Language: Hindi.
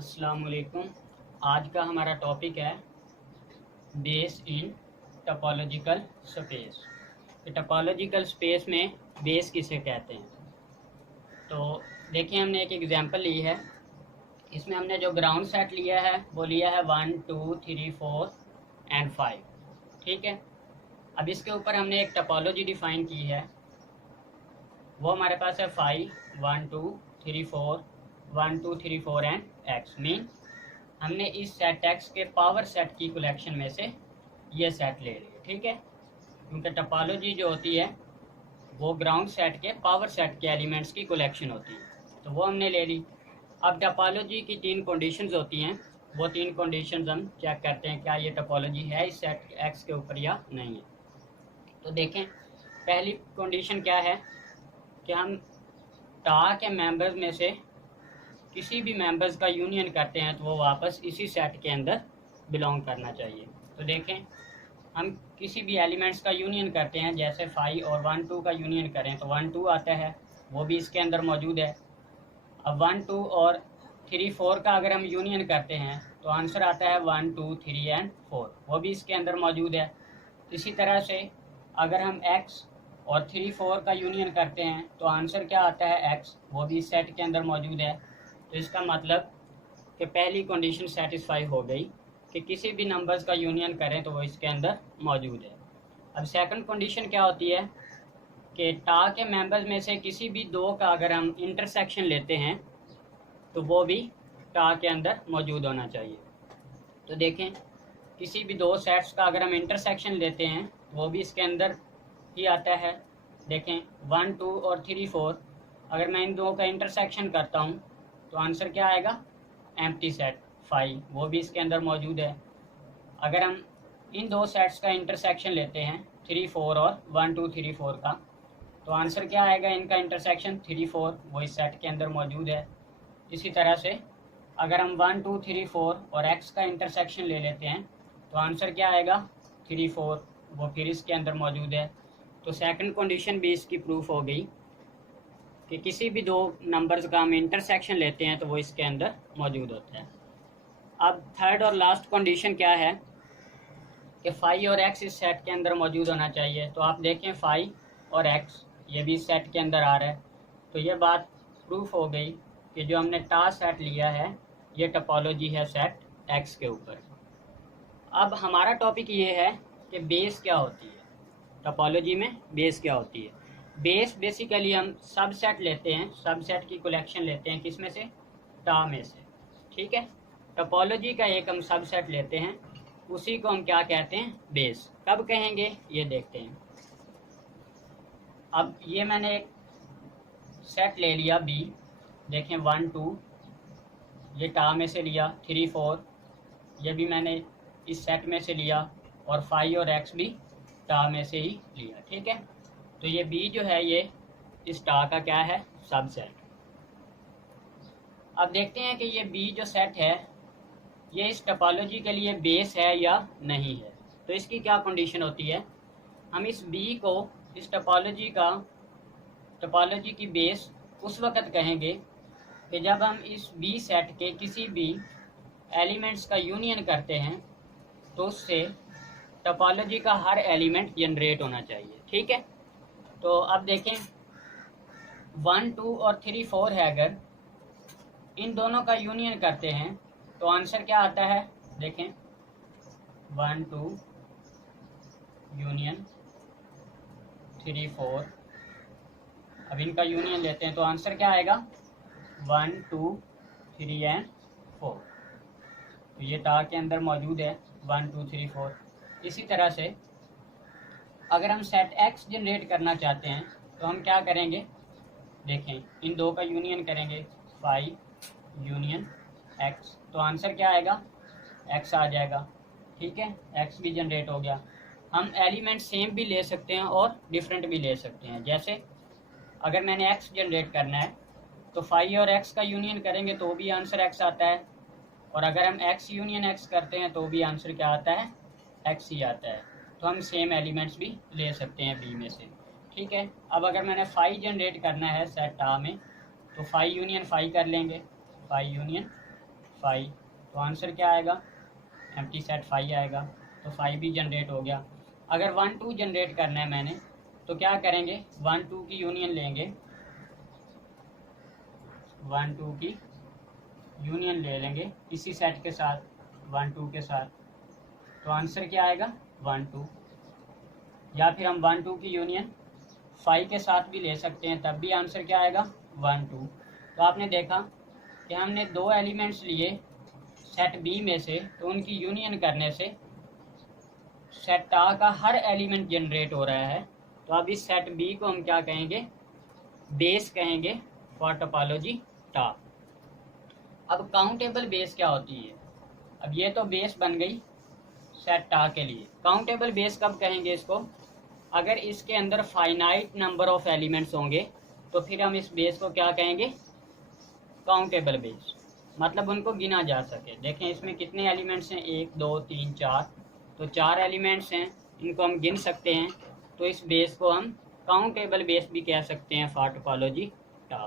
अस्सलाम वालेकुम। आज का हमारा टॉपिक है base in topological space. Topological space में बेस किसे कहते हैं? तो देखिए, हमने एक एग्जांपल ली है। इसमें हमने जो ग्राउंड सेट लिया है वो लिया है 1 2 3 4 एंड 5। ठीक है। अब इसके ऊपर हमने एक टोपोलॉजी डिफाइन की है। वो हमारे पास है 5 1 2 3 4 1 2 3 4 एंड एक्स। मीन हमने इस सेट एक्स के पावर सेट की कलेक्शन में से ये सेट ले लिए। ठीक है। क्योंकि टोपोलॉजी जो होती है वो ग्राउंड सेट के पावर सेट के एलिमेंट्स की कलेक्शन होती है, तो वो हमने ले ली। अब टोपोलॉजी की 3 कंडीशंस होती हैं। वो 3 कंडीशंस हम चेक करते हैं क्या ये टोपोलॉजी है इस सेट एक्स के ऊपर या नहीं है। तो देखें, पहली कंडीशन क्या है कि हम टा के मेंबर्स में से किसी भी मेंबर्स का यूनियन करते हैं तो वो वापस इसी सेट के अंदर बिलोंग करना चाहिए। तो देखें, हम किसी भी एलिमेंट्स का यूनियन करते हैं, जैसे 5 और 1 2 का यूनियन करें तो 1 2 आता है, वो भी इसके अंदर मौजूद है। अब 1 2 और 3 4 का अगर हम यूनियन करते हैं तो आंसर आता है 1 2 3 एंड 4, वो भी इसके अंदर मौजूद है। इसी तरह से अगर हम x और 3 4 का यूनियन करते हैं तो आंसर क्या आता है x, वो भी इस सेट के अंदर मौजूद है। तो इसका मतलब कि पहली कंडीशन सेटिस्फाई हो गई कि किसी भी नंबर्स का यूनियन करें तो वो इसके अंदर मौजूद है। अब सेकंड कंडीशन क्या होती है कि टा के मेंबर्स में से किसी भी दो का अगर हम इंटरसेक्शन लेते हैं तो वो भी टा के अंदर मौजूद होना चाहिए। तो देखें, किसी भी दो सेट्स का अगर हम इंटरसेक्शन लेते हैं वो भी इसके अंदर ही आता है। देखें, 1 2 और 3 4 अगर मैं इन दो का इंटरसेक्शन करता हूँ तो आंसर क्या आएगा? एम्प्टी सेट 5, वो भी इसके अंदर मौजूद है। अगर हम इन दो सेट्स का इंटरसेक्शन लेते हैं 3 4 और 1 2 3 4 का, तो आंसर क्या आएगा? इनका इंटरसेक्शन 3 4, वो इस सेट के अंदर मौजूद है। इसी तरह से अगर हम 1 2 3 4 और x का इंटरसेक्शन ले लेते हैं तो आंसर क्या आएगा? 3 4, वो फिर इसके अंदर मौजूद है। तो सेकंड कंडीशन भी इसकी प्रूफ हो गई कि किसी भी दो नंबर्स का हम इंटरसेक्शन लेते हैं तो वो इसके अंदर मौजूद होता है। अब थर्ड और लास्ट कंडीशन क्या है कि 5 और x इस सेट के अंदर मौजूद होना चाहिए। तो आप देखें 5 और x ये भी इस सेट के अंदर आ रहा है, तो ये बात प्रूफ हो गई कि जो हमने टा सेट लिया है ये टोपोलॉजी है सेट x के ऊपर। अब हमारा टॉपिक ये है कि बेस क्या होती है, टोपोलॉजी में बेस क्या होती है। बेस बेसिकली हम सबसेट लेते हैं, सबसेट की कलेक्शन लेते हैं, किस में से? टा में से। ठीक है। टोपोलॉजी का एक हम सबसेट लेते हैं, उसी को हम क्या कहते हैं? बेस। कब कहेंगे ये देखते हैं। अब ये मैंने एक सेट ले लिया बी। देखें 1 2 ये टा में से लिया, 3 4 ये भी मैंने इस सेट में से लिया, और 5 और x भी टा में से ही लिया। ठीक है। तो ये बी जो है ये इस टा का क्या है? सबसेट। अब देखते हैं कि ये बी जो सेट है ये इस टोपोलॉजी के लिए बेस है या नहीं है। तो इसकी क्या कंडीशन होती है? हम इस बी को इस टोपोलॉजी की बेस उस वक्त कहेंगे कि जब हम इस बी सेट के किसी भी एलिमेंट्स का यूनियन करते हैं तो उससे टोपोलॉजी का हर एलिमेंट जनरेट होना चाहिए। ठीक है। तो अब देखें 1 2 और 3 4 है, अगर इन दोनों का यूनियन करते हैं तो आंसर क्या आता है? देखें 1 2 यूनियन 3 4, अब इनका यूनियन लेते हैं तो आंसर क्या आएगा? 1 2 3 एंड 4। तो ये टा के अंदर मौजूद है 1 2 3 4। इसी तरह से अगर हम सेट x जनरेट करना चाहते हैं तो हम क्या करेंगे? देखें, इन दो का यूनियन करेंगे 5 यूनियन x, तो आंसर क्या आएगा? x आ जाएगा। ठीक है, x भी जनरेट हो गया। हम एलिमेंट सेम भी ले सकते हैं और डिफरेंट भी ले सकते हैं। जैसे अगर मैंने x जनरेट करना है तो 5 और x का यूनियन करेंगे तो भी आंसर x आता है, और अगर हम x यूनियन x करते हैं तो भी आंसर क्या आता है? x ही आता है। तो हम सेम एलिमेंट्स भी ले सकते हैं बी में से। ठीक है। अब अगर मैंने 5 जनरेट करना है सेट टा में तो 5 यूनियन 5 कर लेंगे, 5 यूनियन 5, तो आंसर क्या आएगा, एम्प्टी सेट 5 आएगा। तो 5 भी जनरेट हो गया। अगर 1 2 जनरेट करना है मैंने, तो क्या करेंगे, 1 2 की यूनियन लेंगे, 1 2 की यूनियन ले लेंगे इसी सेट के साथ, 1 2 के साथ, तो आंसर क्या आएगा 1 2। या फिर हम 1 2 की यूनियन 5 के साथ भी ले सकते हैं, तब भी आंसर क्या आएगा 1 2। तो आपने देखा कि हमने दो एलिमेंट्स लिए सेट बी में से, तो उनकी यूनियन करने से सेट आ का हर एलिमेंट जनरेट हो रहा है। तो अब इस सेट बी को हम क्या कहेंगे, बेस कहेंगे फॉर टोपोलॉजी टा। अब काउंटेबल बेस क्या होती है, अब ये तो बेस बन गई सेट टा के लिए। काउंटेबल बेस कब कहेंगे इसको, अगर इसके अंदर फाइनाइट नंबर ऑफ एलिमेंट्स होंगे, तो फिर हम इस बेस को क्या कहेंगे, काउंटेबल बेस, मतलब उनको गिना जा सके। देखें इसमें कितने एलिमेंट्स हैं, 1 2 3 4, तो 4 एलिमेंट्स हैं, इनको हम गिन सकते हैं। तो इस बेस को हम काउंटेबल बेस भी कह सकते हैं फॉर टोपोलॉजी टा।